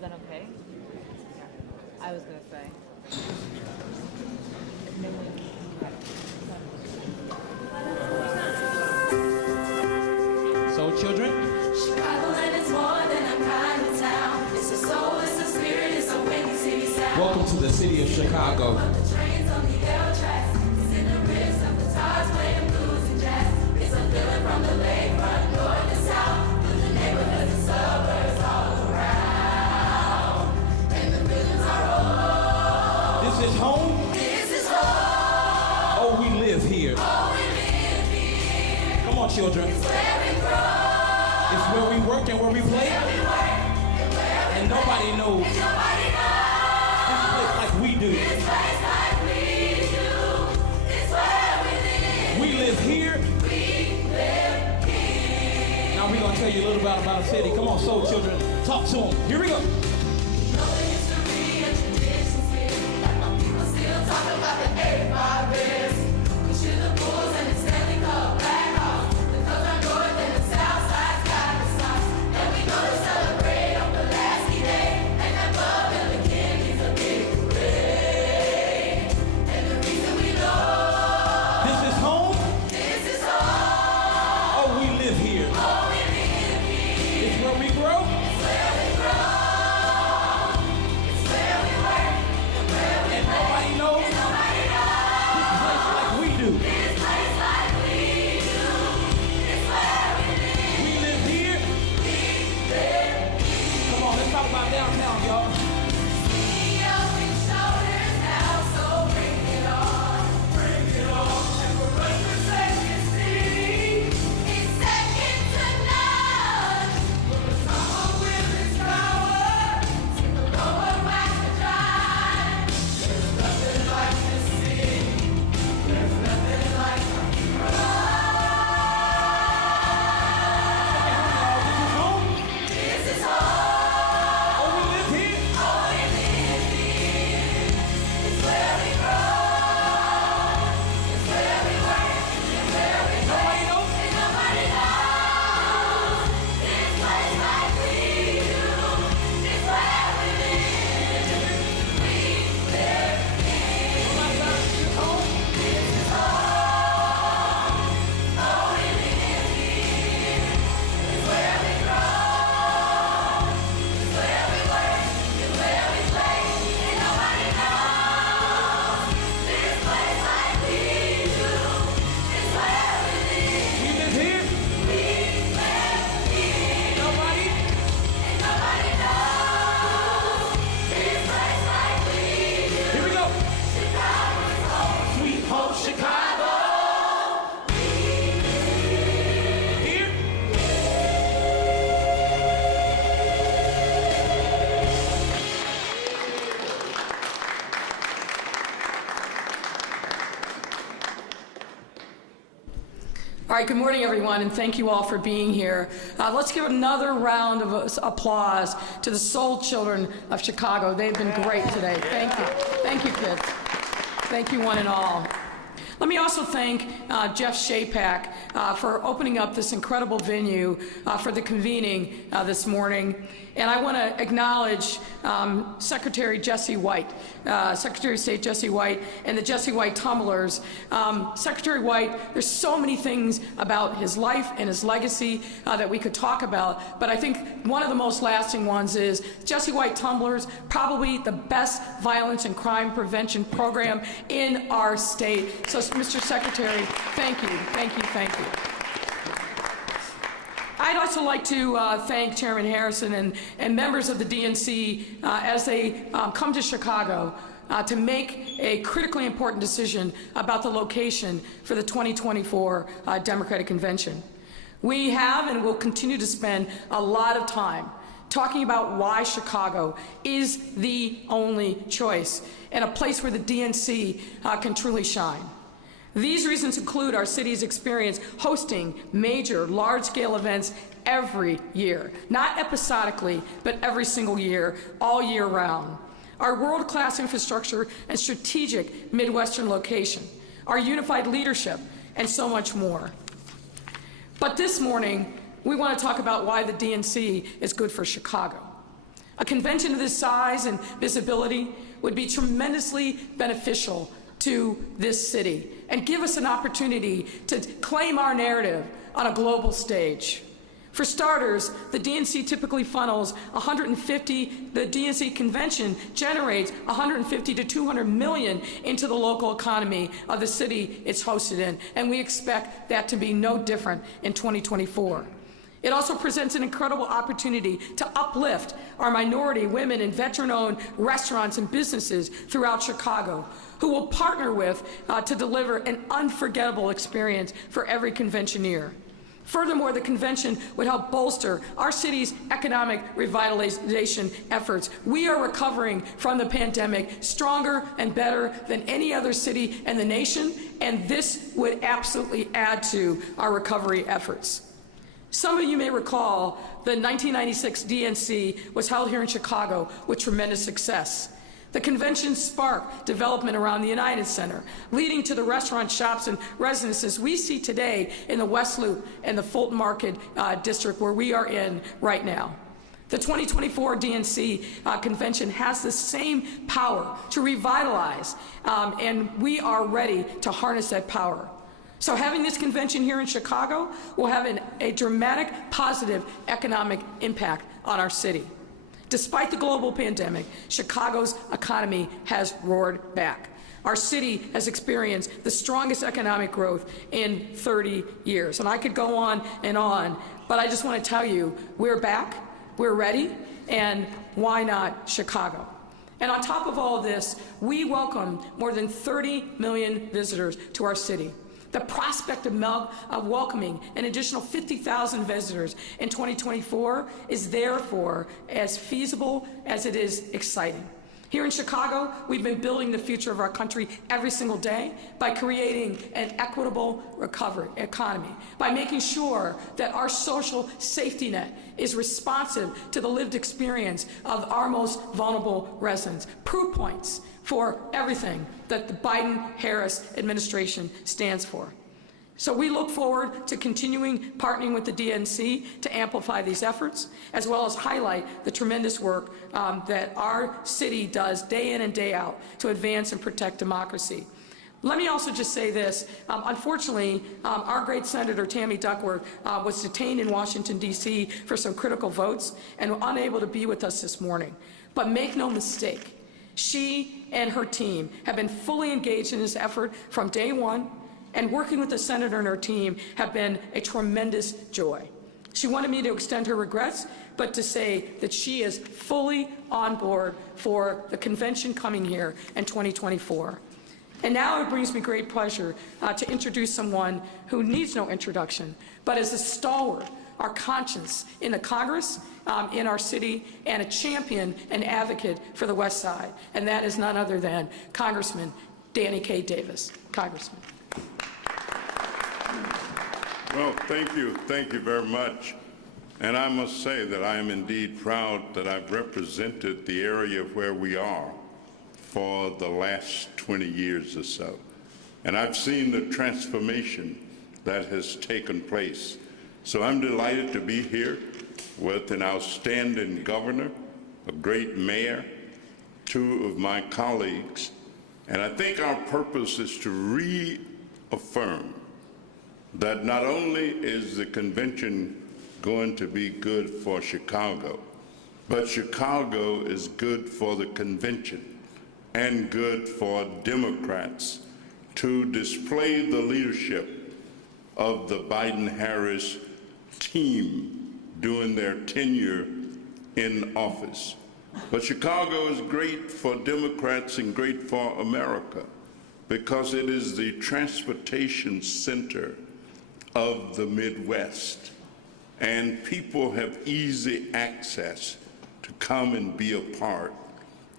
that okay? I was gonna say. So, children, Chicagoland is more than a kind of town. It's a soul, it's a spirit, it's a windy city sound. welcome to the city of Chicago. The trains on the L tracks. It's in the wrist of guitars playing blues and jazz. It's a feeling from the lakefront, north and south, through the neighborhoods and suburbs all around. And the rhythms are all. This is home. This is home. Oh, we live here. Oh, we live here. Come on, children. It's where we grow. It's where we work and where we play. And nobody knows And nobody knows. this place like we do. This place like we do. It's where we live. We live here. We live here. Now we're going to tell you a little bit about our city. Come on, soul children. Talk to them. Here we go. Know the history and traditions here. Like my people still talk about the 85 Bears. We shoot the Bulls and the Stanley Cup Blackhawks. The Cubs are north and the South Side's got the Sox. And we go to celebrate on Pulaski Day. And that Bub and the Kennedy's a big parade. And the reason we know This is home. this is home. Oh, we live here. Oh, we live here. It's where we grow. It's where we grow. It's where we work and where we And nobody knows and nobody knows. this place like we do. This place like we do. It's where we live. We live here. Come on, let's talk about downtown, y'all. See open shoulders now, so bring it on. Bring it on. And for us to Second City, it's second to none. From the top of Women's Tower to the lower Wackadon. There's nothing like this city. There's nothing like This is home. this is home. Oh, we live here. Oh, we live here. It's where we grow. It's where we work and where we Nobody knows. and nobody knows. This place like we do. It's where we live. We live here. This is home. This is home. Oh, we live here. It's where we grow. It's where we work and where we play. And nobody knows. This place like we do. It's where we live. We live here. We live here. Nobody. And nobody knows. This place like we do. Here we go. Chicago's home. Sweet home Chicago. Here. All right, good morning, everyone, and thank you all for being here. Let's give another round of applause to the soul children of Chicago. They've been great today. Thank you. Thank you, kids. Thank you, one and all. Let me also thank Jeff Shapak for opening up this incredible venue for the convening this morning. And I want to acknowledge Secretary Jesse White, Secretary of State Jesse White, and the Jesse White Tumblers. Secretary White, there's so many things about his life and his legacy that we could talk about, but I think one of the most lasting ones is Jesse White Tumblers, probably the best violence and crime prevention program in our state. So, Mr. Secretary, thank you, thank you, thank you. I'd also like to thank Chairman Harrison and members of the DNC as they come to Chicago to make a critically important decision about the location for the 2024 Democratic Convention. We have and will continue to spend a lot of time talking about why Chicago is the only choice and a place where the DNC can truly shine. These reasons include our city's experience hosting major, large-scale events every year, not episodically, but every single year, all year round. Our world-class infrastructure and strategic Midwestern location, our unified leadership, and so much more. But this morning, we want to talk about why the DNC is good for Chicago. A convention of this size and visibility would be tremendously beneficial to this city and give us an opportunity to claim our narrative on a global stage. For starters, the DNC typically funnels the DNC convention generates 150 to 200 million into the local economy of the city it's hosted in, and we expect that to be no different in 2024. It also presents an incredible opportunity to uplift our minority, women, and veteran-owned restaurants and businesses throughout Chicago, who will partner with to deliver an unforgettable experience for every conventioneer. Furthermore, the convention would help bolster our city's economic revitalization efforts. We are recovering from the pandemic stronger and better than any other city in the nation, and this would absolutely add to our recovery efforts. Some of you may recall the 1996 DNC was held here in Chicago with tremendous success. The convention sparked development around the United Center, leading to the restaurants, shops, and residences we see today in the West Loop and the Fulton Market district where we are in right now. The 2024 DNC convention has the same power to revitalize, and we are ready to harness that power. So having this convention here in Chicago will have a dramatic positive economic impact on our city. Despite the global pandemic, Chicago's economy has roared back. Our city has experienced the strongest economic growth in 30 years. And I could go on, but I just want to tell you, we're back, we're ready, and why not Chicago? And on top of all of this, we welcome more than 30 million visitors to our city. The prospect of welcoming an additional 50,000 visitors in 2024 is therefore as feasible as it is exciting. Here in Chicago, we've been building the future of our country every single day by creating an equitable recovery economy, by making sure that our social safety net is responsive to the lived experience of our most vulnerable residents. Proof points for everything that the Biden-Harris administration stands for. So we look forward to continuing partnering with the DNC to amplify these efforts, as well as highlight the tremendous work that our city does day in and day out to advance and protect democracy. Let me also just say this. Unfortunately, our great Senator Tammy Duckworth was detained in Washington, D.C. for some critical votes and unable to be with us this morning. But make no mistake, she and her team have been fully engaged in this effort from day one, and working with the senator and her team have been a tremendous joy. She wanted me to extend her regrets, but to say that she is fully on board for the convention coming here in 2024. And now it brings me great pleasure to introduce someone who needs no introduction, but is a stalwart, our conscience in the Congress, in our city, and a champion and advocate for the West Side. And that is none other than Congressman Danny K. Davis. Congressman. Well, thank you very much. And I must say that I am indeed proud that I've represented the area where we are for the last 20 years or so. And I've seen the transformation that has taken place. So I'm delighted to be here with an outstanding governor, a great mayor, two of my colleagues. And I think our purpose is to reaffirm that not only is the convention going to be good for Chicago, but Chicago is good for the convention and good for Democrats to display the leadership of the Biden-Harris team during their tenure in office. But Chicago is great for Democrats and great for America because it is the transportation center of the Midwest, and people have easy access to come and be a part.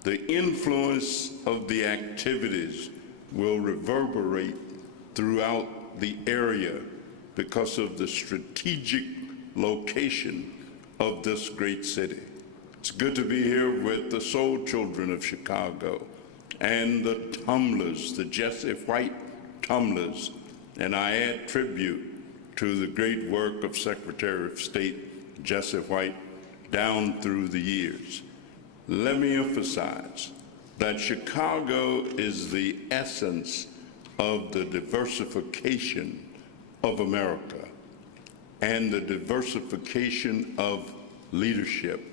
The influence of the activities will reverberate throughout the area because of the strategic location of this great city. It's good to be here with the soul children of Chicago and the tumblers, the Jesse White tumblers, and I add tribute to the great work of Secretary of State Jesse White down through the years. let me emphasize that Chicago is the essence of the diversification of America and the diversification of leadership.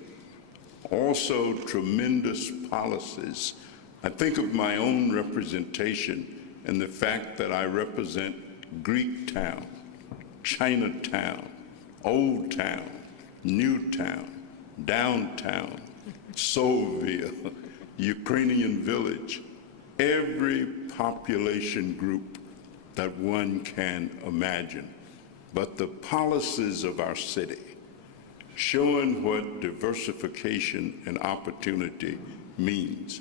Also, tremendous policies. I think of my own representation and the fact that I represent Greek Town, Chinatown, Old Town, New Town, Downtown, Soulville, Ukrainian Village, every population group that one can imagine. But the policies of our city, showing what diversification and opportunity means.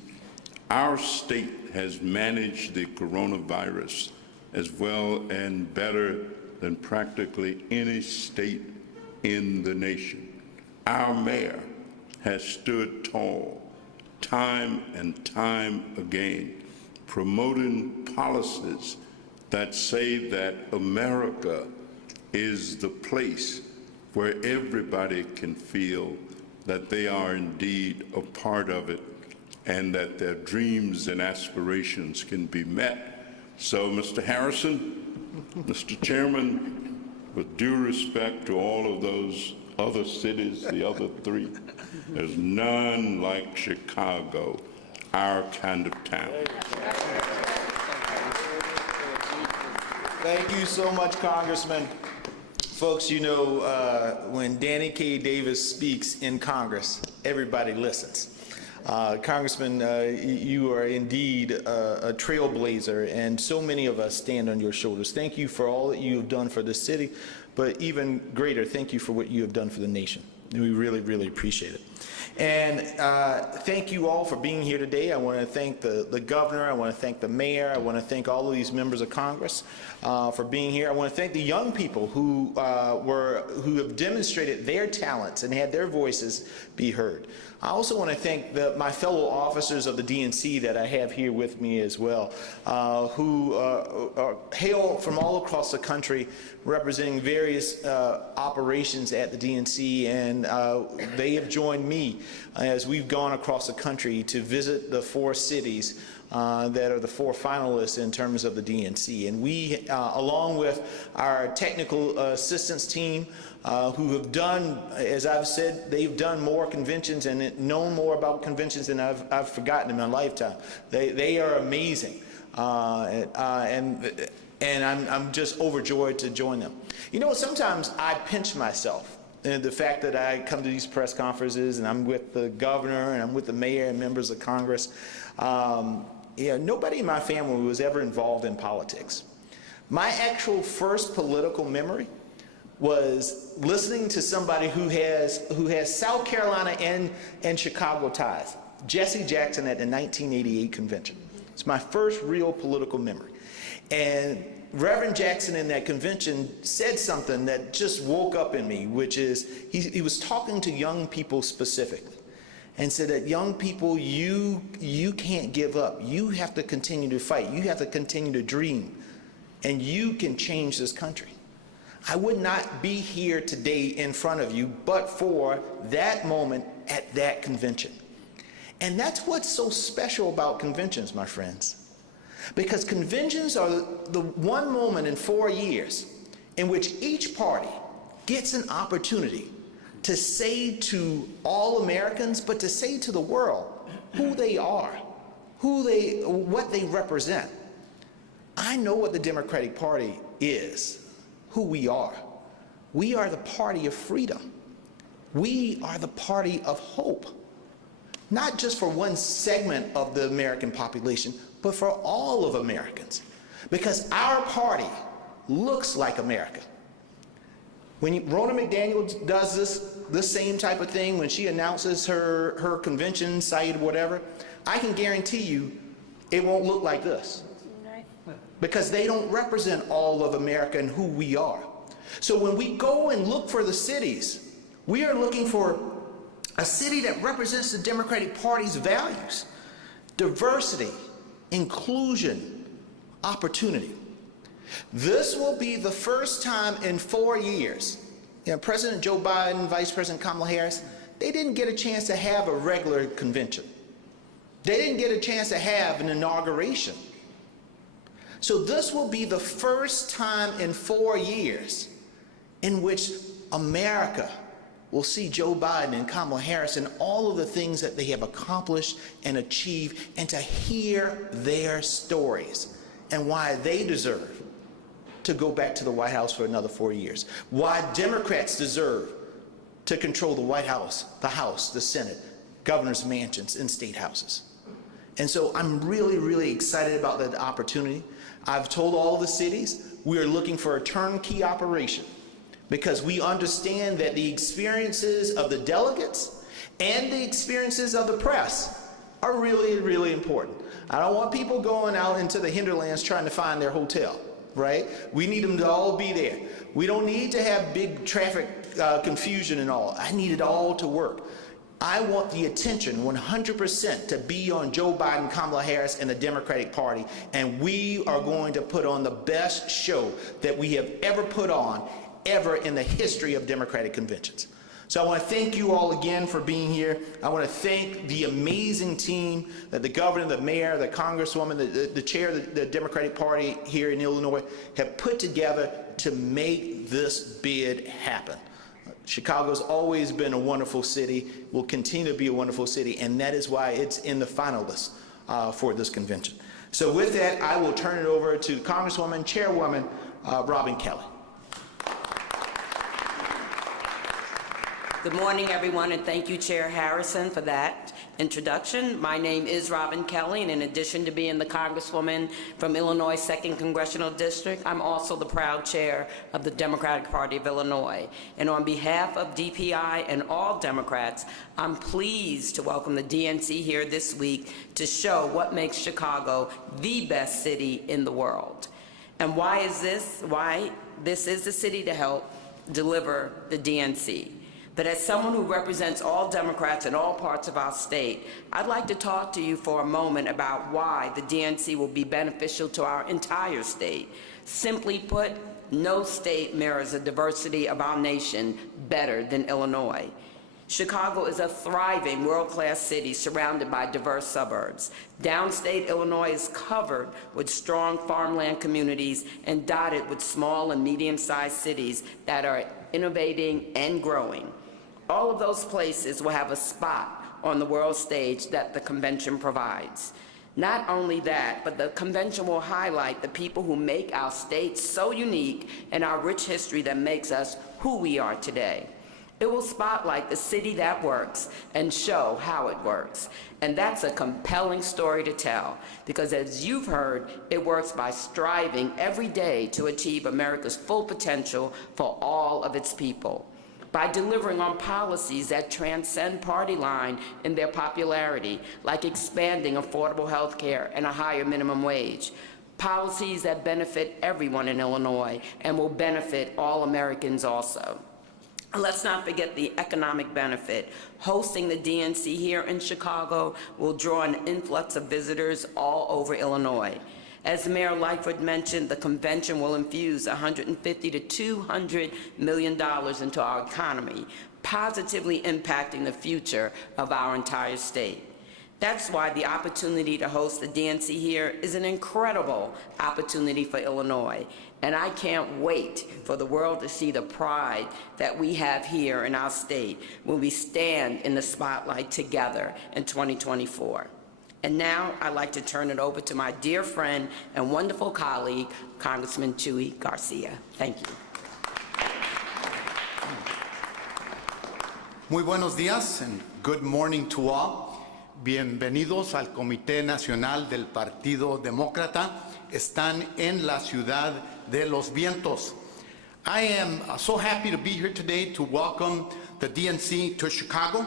Our state has managed the coronavirus as well and better than practically any state in the nation. Our mayor has stood tall time and time again, promoting policies that say that America is the place where everybody can feel that they are indeed a part of it and that their dreams and aspirations can be met. So, Mr. Harrison, Mr. Chairman, with due respect to all of those other cities, the other three, there's none like Chicago, our kind of town. Thank you so much, Congressman. Folks, you know, when Danny K. Davis speaks in Congress, everybody listens. Congressman, you are indeed a trailblazer, and so many of us stand on your shoulders. Thank you for all that you have done for the city, but even greater, thank you for what you have done for the nation. And we really, really appreciate it. And thank you all for being here today. I want to thank the governor. I want to thank the mayor. I want to thank all of these members of Congress for being here. I want to thank the young people who have demonstrated their talents and had their voices be heard. I also want to thank my fellow officers of the DNC that I have here with me as well, who hail from all across the country representing various operations at the DNC, and they have joined me as we've gone across the country to visit the 4 cities that are the 4 finalists in terms of the DNC. And we, along with our technical assistance team, who have done, as I've said, they've done more conventions and known more about conventions than I've forgotten in my lifetime. They are amazing, and I'm just overjoyed to join them. You know, sometimes I pinch myself. And the fact that I come to these press conferences and I'm with the governor and I'm with the mayor and members of Congress, nobody in my family was ever involved in politics. My actual first political memory was listening to somebody who has South Carolina and Chicago ties, Jesse Jackson at the 1988 convention. It's my first real political memory. And Reverend Jackson in that convention said something that just woke up in me, which is he was talking to young people specifically and said that young people, you can't give up. You have to continue to fight. You have to continue to dream, and you can change this country. I would not be here today in front of you but for that moment at that convention. And that's what's so special about conventions, my friends. Because conventions are the one moment in 4 years in which each party gets an opportunity to say to all Americans, but to say to the world who they are, what they represent. I know what the Democratic Party is, who we are. We are the party of freedom. We are the party of hope. Not just for one segment of the American population, but for all of Americans. Because our party looks like America. When Ronna McDaniel does this same type of thing, when she announces her convention site or whatever, I can guarantee you it won't look like this. Because they don't represent all of America and who we are. So when we go and look for the cities, we are looking for a city that represents the Democratic Party's values: diversity, inclusion, opportunity. This will be the first time in 4 years, President Joe Biden, Vice President Kamala Harris, they didn't get a chance to have a regular convention. They didn't get a chance to have an inauguration. So this will be the first time in 4 years in which America will see Joe Biden and Kamala Harris and all of the things that they have accomplished and achieved, and to hear their stories and why they deserve to go back to the White House for another 4 years. Why Democrats deserve to control the White House, the Senate, governor's mansions, and state houses. And so I'm really, really excited about that opportunity. I've told all the cities we are looking for a turnkey operation, because we understand that the experiences of the delegates and the experiences of the press are really, really important. I don't want people going out into the hinterlands trying to find their hotel, right? We need them to all be there. We don't need to have big traffic confusion and all. I need it all to work. I want the attention 100% to be on Joe Biden, Kamala Harris, and the Democratic Party, and we are going to put on the best show that we have ever put on ever in the history of Democratic conventions. So I want to thank you all again for being here. I want to thank the amazing team that the governor, the mayor, the congresswoman, the chair of the Democratic Party here in Illinois have put together to make this bid happen. Chicago's always been a wonderful city, will continue to be a wonderful city, and that is why it's in the finalists for this convention. So with that, I will turn it over to Congresswoman, Chairwoman Robin Kelly. Good morning, everyone, and thank you, Chair Harrison, for that introduction. My name is Robin Kelly, and in addition to being the Congresswoman from Illinois' 2nd Congressional District, I'm also the proud chair of the Democratic Party of Illinois. And on behalf of DPI and all Democrats, I'm pleased to welcome the DNC here this week to show what makes Chicago the best city in the world. And why is this? Why this is the city to help deliver the DNC. But as someone who represents all Democrats in all parts of our state, I'd like to talk to you for a moment about why the DNC will be beneficial to our entire state. Simply put, no state mirrors the diversity of our nation better than Illinois. Chicago is a thriving world-class city surrounded by diverse suburbs. Downstate Illinois is covered with strong farmland communities and dotted with small and medium-sized cities that are innovating and growing. All of those places will have a spot on the world stage that the convention provides. Not only that, but the convention will highlight the people who make our state so unique and our rich history that makes us who we are today. It will spotlight the city that works and show how it works. And that's a compelling story to tell, because as you've heard, it works by striving every day to achieve America's full potential for all of its people, by delivering on policies that transcend party line in their popularity, like expanding affordable health care and a higher minimum wage, policies that benefit everyone in Illinois and will benefit all Americans also. And let's not forget the economic benefit. Hosting the DNC here in Chicago will draw an influx of visitors all over Illinois. As Mayor Lightfoot mentioned, the convention will infuse $150 to $200 million into our economy, positively impacting the future of our entire state. That's why the opportunity to host the DNC here is an incredible opportunity for Illinois. And I can't wait for the world to see the pride that we have here in our state when we stand in the spotlight together in 2024. And now I'd like to turn it over to my dear friend and wonderful colleague, Congressman Chuy Garcia. Thank you. Muy buenos días and good morning to all. Bienvenidos al Comité Nacional del Partido Demócrata. Están en la Ciudad de los Vientos. I am so happy to be here today to welcome the DNC to Chicago.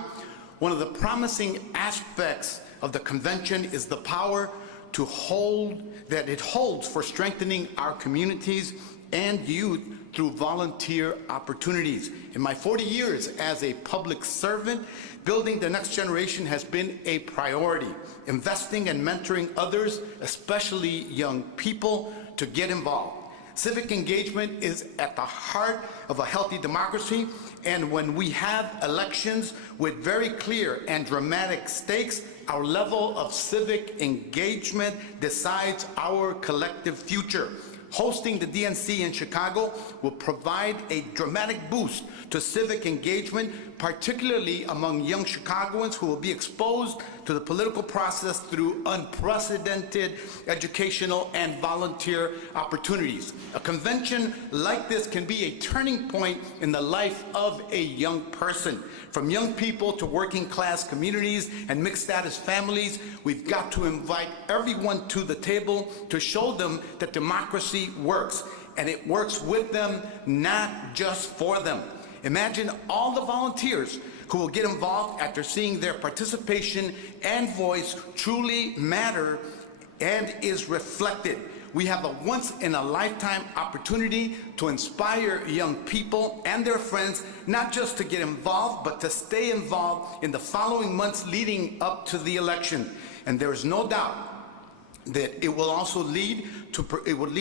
One of the promising aspects of the convention is the power to hold that it holds for strengthening our communities and youth through volunteer opportunities. In my 40 years as a public servant, building the next generation has been a priority. Investing and mentoring others, especially young people, to get involved. Civic engagement is at the heart of a healthy democracy, and when we have elections with very clear and dramatic stakes, our level of civic engagement decides our collective future. Hosting the DNC in Chicago will provide a dramatic boost to civic engagement, particularly among young Chicagoans who will be exposed to the political process through unprecedented educational and volunteer opportunities. A convention like this can be a turning point in the life of a young person. From young people to working class communities and mixed status families, we've got to invite everyone to the table to show them that democracy works, and it works with them, not just for them. Imagine all the volunteers who will get involved after seeing their participation and voice truly matter and is reflected. We have a once-in-a-lifetime opportunity to inspire young people and their friends, not just to get involved, but to stay involved in the following months leading up to the election. And there is no doubt that it will also lead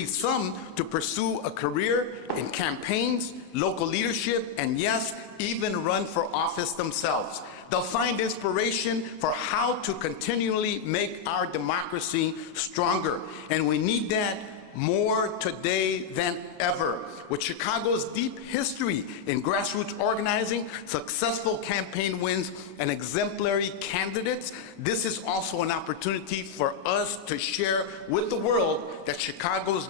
some to pursue a career in campaigns, local leadership, and yes, even run for office themselves. They'll find inspiration for how to continually make our democracy stronger. And we need that more today than ever. With Chicago's deep history in grassroots organizing, successful campaign wins, and exemplary candidates, this is also an opportunity for us to share with the world that Chicago's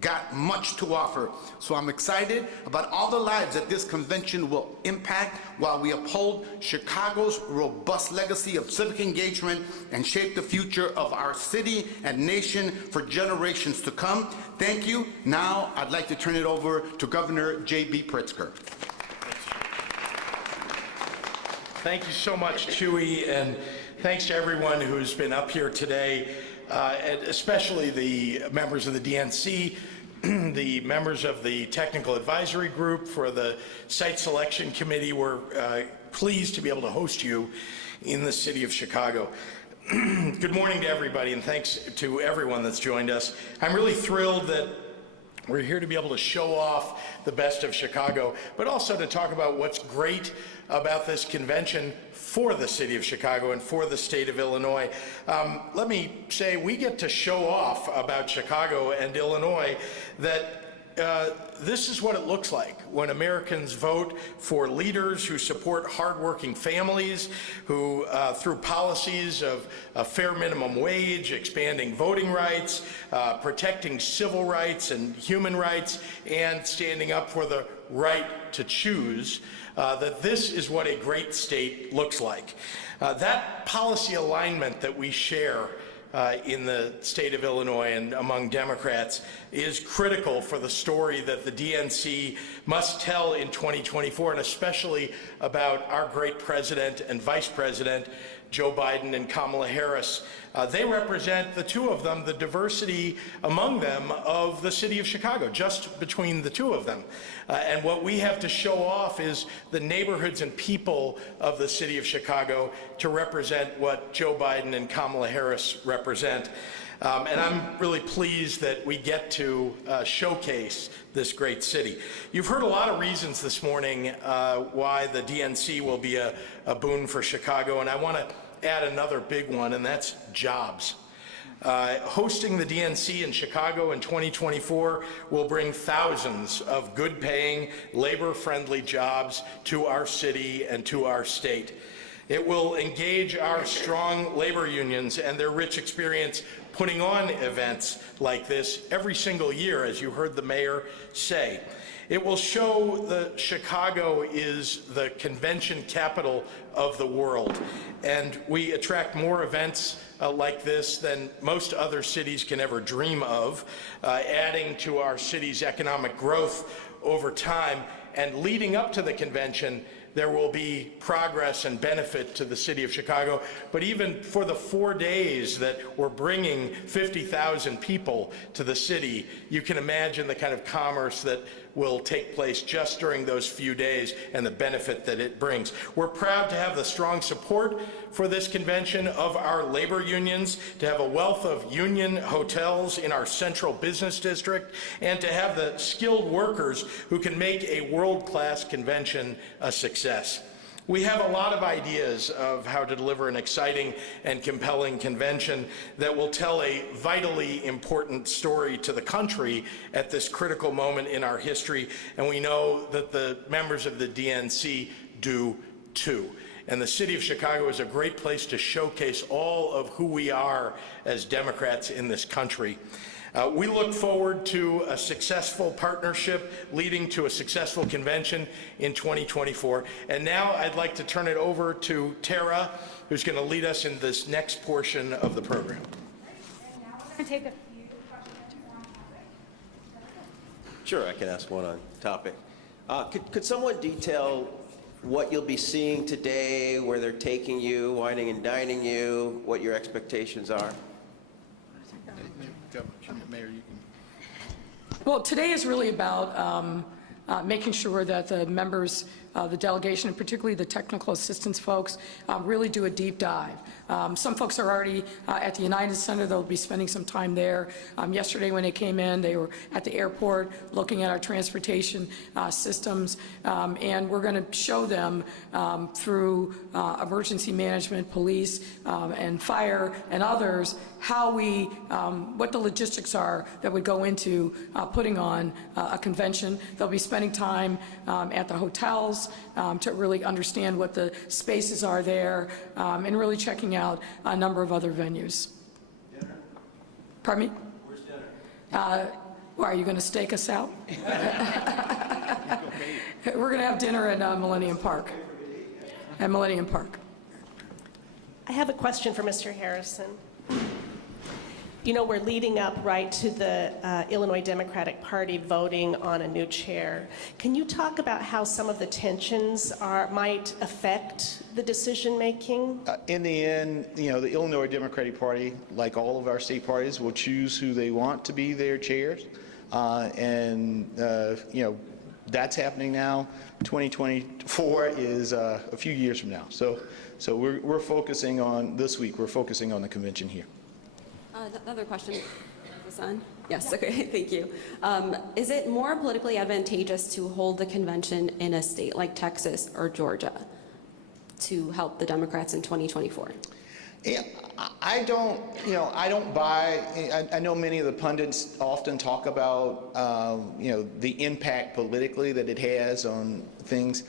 got much to offer. So I'm excited about all the lives that this convention will impact while we uphold Chicago's robust legacy of civic engagement and shape the future of our city and nation for generations to come. Thank you. Now I'd like to turn it over to Governor J.B. Pritzker. Thank you so much, Chewy, and thanks to everyone who's been up here today. And especially the members of the DNC, the members of the Technical Advisory Group for the Site Selection Committee. We're pleased to be able to host you in the city of Chicago. Good morning to everybody, and thanks to everyone that's joined us. I'm really thrilled that we're here to be able to show off the best of Chicago, but also to talk about what's great about this convention for the city of Chicago and for the state of Illinois. Let me say, we get to show off about Chicago and Illinois that this is what it looks like when Americans vote for leaders who support hardworking families, who through policies of a fair minimum wage, expanding voting rights, protecting civil rights and human rights, and standing up for the right to choose, that this is what a great state looks like. That policy alignment that we share in the state of Illinois and among Democrats is critical for the story that the DNC must tell in 2024, and especially about our great president and vice president, Joe Biden and Kamala Harris. They represent, the two of them, the diversity among them of the city of Chicago, just between the two of them. And what we have to show off is the neighborhoods and people of the city of Chicago to represent what Joe Biden and Kamala Harris represent. And I'm really pleased that we get to showcase this great city. You've heard a lot of reasons this morning why the DNC will be a boon for Chicago, and I want to add another big one, and that's jobs. Hosting the DNC in Chicago in 2024 will bring thousands of good-paying, labor-friendly jobs to our city and to our state. It will engage our strong labor unions and their rich experience putting on events like this every single year, as you heard the mayor say. It will show that Chicago is the convention capital of the world, and we attract more events like this than most other cities can ever dream of, adding to our city's economic growth over time. And leading up to the convention, there will be progress and benefit to the city of Chicago. But even for the 4 days that we're bringing 50,000 people to the city, you can imagine the kind of commerce that will take place just during those few days and the benefit that it brings. We're proud to have the strong support for this convention of our labor unions, to have a wealth of union hotels in our central business district, and to have the skilled workers who can make a world-class convention a success. We have a lot of ideas of how to deliver an exciting and compelling convention that will tell a vitally important story to the country at this critical moment in our history, and we know that the members of the DNC do too. And the city of Chicago is a great place to showcase all of who we are as Democrats in this country. We look forward to a successful partnership leading to a successful convention in 2024. And now I'd like to turn it over to Tara, who's going to lead us in this next portion of the program. And now we're going to take a few questions on topic. Sure, I can ask one on topic. Could someone detail what you'll be seeing today, where they're taking you, wining and dining you, what your expectations are? Mayor, you can. Well, today is really about making sure that the members, the delegation, and particularly the technical assistance folks, really do a deep dive. Some folks are already at the United Center. They'll be spending some time there. Yesterday when they came in, they were at the airport looking at our transportation systems, and we're going to show them through emergency management, police, and fire, and others, how we, what the logistics are that would go into putting on a convention. They'll be spending time at the hotels to really understand what the spaces are there, and really checking out a number of other venues. Dinner? Pardon me? Where's dinner? Are you going to stake us out? We're going to have dinner at Millennium Park. At Millennium Park. I have a question for Mr. Harrison. You know, we're leading up right to the Illinois Democratic Party voting on a new chair. Can you talk about how some of the tensions might affect the decision-making? In the end, you know, the Illinois Democratic Party, like all of our state parties, will choose who they want to be their chairs. You know, that's happening now. 2024 is a few years from now. So we're focusing on, this week, we're focusing on the convention here. Another question. Is this on? Yes, okay, thank you. Is it more politically advantageous to hold the convention in a state like Texas or Georgia to help the Democrats in 2024? Yeah, I don't buy, I know many of the pundits often talk about, you know, the impact politically that it has on things.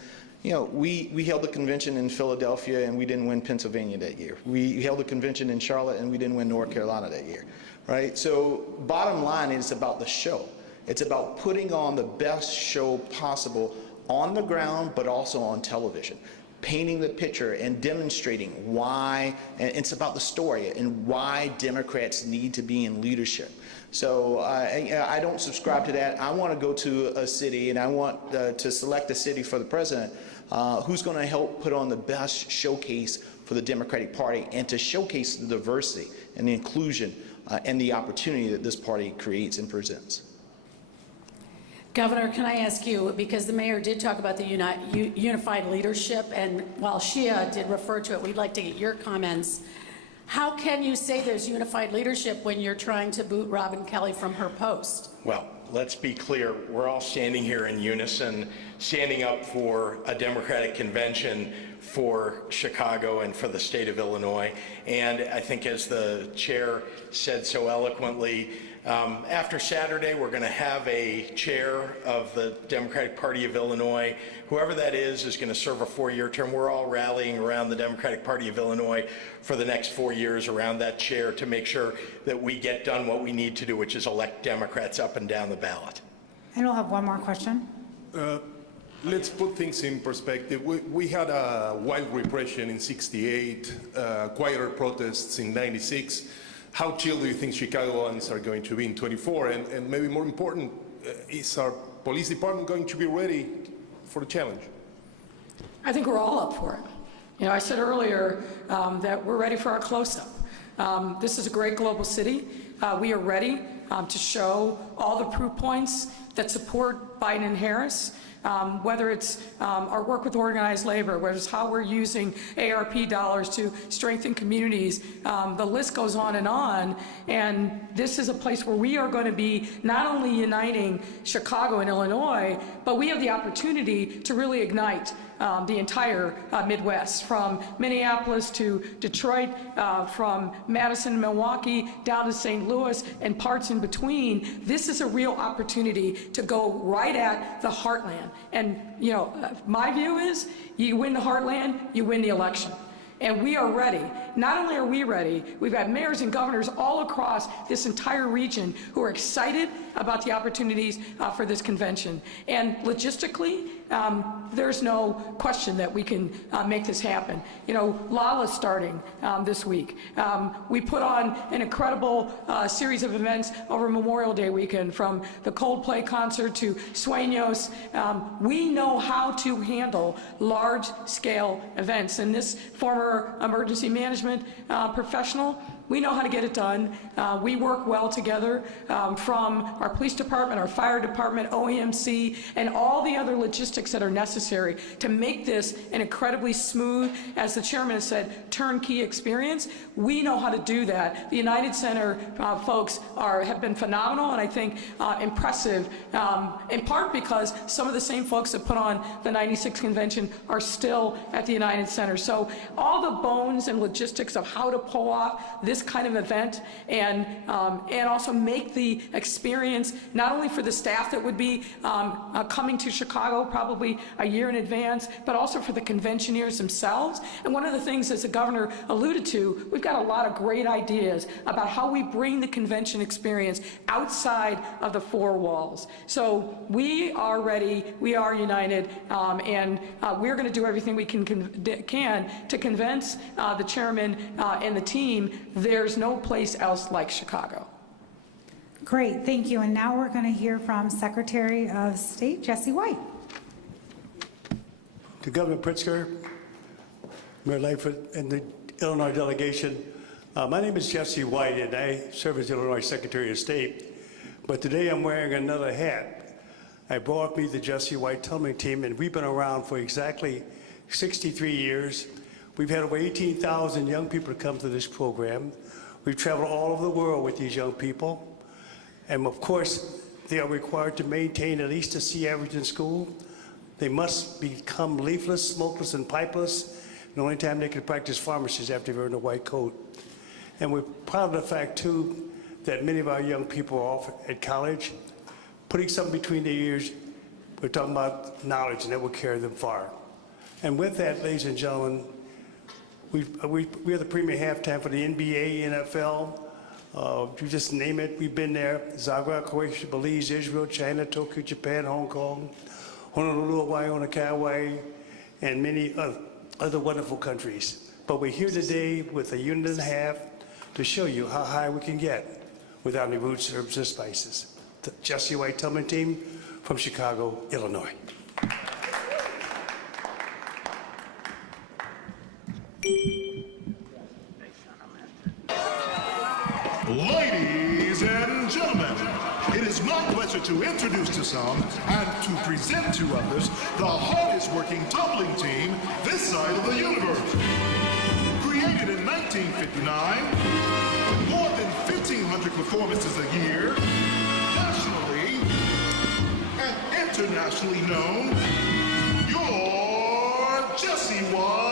You know, we held a convention in Philadelphia and we didn't win Pennsylvania that year. We held a convention in Charlotte and we didn't win North Carolina that year, right? So bottom line is about the show. It's about putting on the best show possible on the ground, but also on television. Painting the picture and demonstrating why, and it's about the story and why Democrats need to be in leadership. So I don't subscribe to that. I want to go to a city and I want to select a city for the president who's going to help put on the best showcase for the Democratic Party and to showcase the diversity and the inclusion and the opportunity that this party creates and presents. Governor, can I ask you, because the mayor did talk about the unified leadership, and while Shia did refer to it, we'd like to get your comments. How can you say there's unified leadership when you're trying to boot Robin Kelly from her post? Well, let's be clear. We're all standing here in unison, standing up for a Democratic convention for Chicago and for the state of Illinois. And I think, as the chair said so eloquently, after Saturday, we're going to have a chair of the Democratic Party of Illinois. Whoever that is going to serve a 4-year term. We're all rallying around the Democratic Party of Illinois for the next 4 years around that chair to make sure that we get done what we need to do, which is elect Democrats up and down the ballot. And we'll have one more question. Let's put things in perspective. We had a wild repression in '68, quieter protests in '96. How chill do you think Chicagoans are going to be in '24? And maybe more important, is our police department going to be ready for the challenge? I think we're all up for it. You know, I said earlier that we're ready for our close-up. This is a great global city. We are ready to show all the proof points that support Biden and Harris, whether it's our work with organized labor, whether it's how we're using ARP dollars to strengthen communities. The list goes on, and this is a place where we are going to be not only uniting Chicago and Illinois, but we have the opportunity to really ignite the entire Midwest, from Minneapolis to Detroit, from Madison and Milwaukee down to St. Louis and parts in between. This is a real opportunity to go right at the heartland. And, you know, my view is you win the heartland, you win the election. And we are ready. Not only are we ready, we've got mayors and governors all across this entire region who are excited about the opportunities for this convention. And logistically, there's no question that we can make this happen. You know, Lala's starting this week. We put on an incredible series of events over Memorial Day weekend, from the Coldplay concert to Sueños. We know how to handle large-scale events, and this former emergency management professional, we know how to get it done. We work well together, from our police department, our fire department, OEMC, and all the other logistics that are necessary to make this an incredibly smooth, as the chairman has said, turnkey experience. We know how to do that. The United Center folks have been phenomenal, and I think impressive, in part because some of the same folks that put on the '96 convention are still at the United Center. So all the bones and logistics of how to pull off this kind of event, and also make the experience, not only for the staff that would be coming to Chicago probably a year in advance, but also for the conventioneers themselves. And one of the things, as the governor alluded to, we've got a lot of great ideas about how we bring the convention experience outside of the four walls. So we are ready, we are united, and we're going to do everything we can to convince the chairman and the team there's no place else like Chicago. Great, thank you. And now we're going to hear from Secretary of State Jesse White. To Governor Pritzker, Mayor Lightfoot, and the Illinois delegation, my name is Jesse White, and I serve as Illinois Secretary of State. But today I'm wearing another hat. I brought me the Jesse White Tillman team, and we've been around for exactly 63 years. We've had over 18,000 young people come to this program. We've traveled all over the world with these young people. And of course, they are required to maintain at least a C average in school. They must become leafless, smokeless, and pipeless. The only time they can practice pharmacy is after they've earned a white coat. And we're proud of the fact, too, that many of our young people are off at college, putting something between their ears. We're talking about knowledge, and that will carry them far. And with that, ladies and gentlemen, we are the premier halftime for the NBA, NFL, you just name it, we've been there. Zagreb, Croatia, Belize, Israel, China, Tokyo, Japan, Hong Kong, Honolulu, Hawaii, Kauai, and many other wonderful countries. But we're here today with a unit and a half to show you how high we can get without any roots, herbs, or spices. The Jesse White Tillman team from Chicago, Illinois. Ladies and gentlemen, it is my pleasure to introduce to some and to present to others the hardest working tumbling team this side of the universe. Created in 1959, with more than 1,500 performances a year, nationally and internationally known, your Jesse White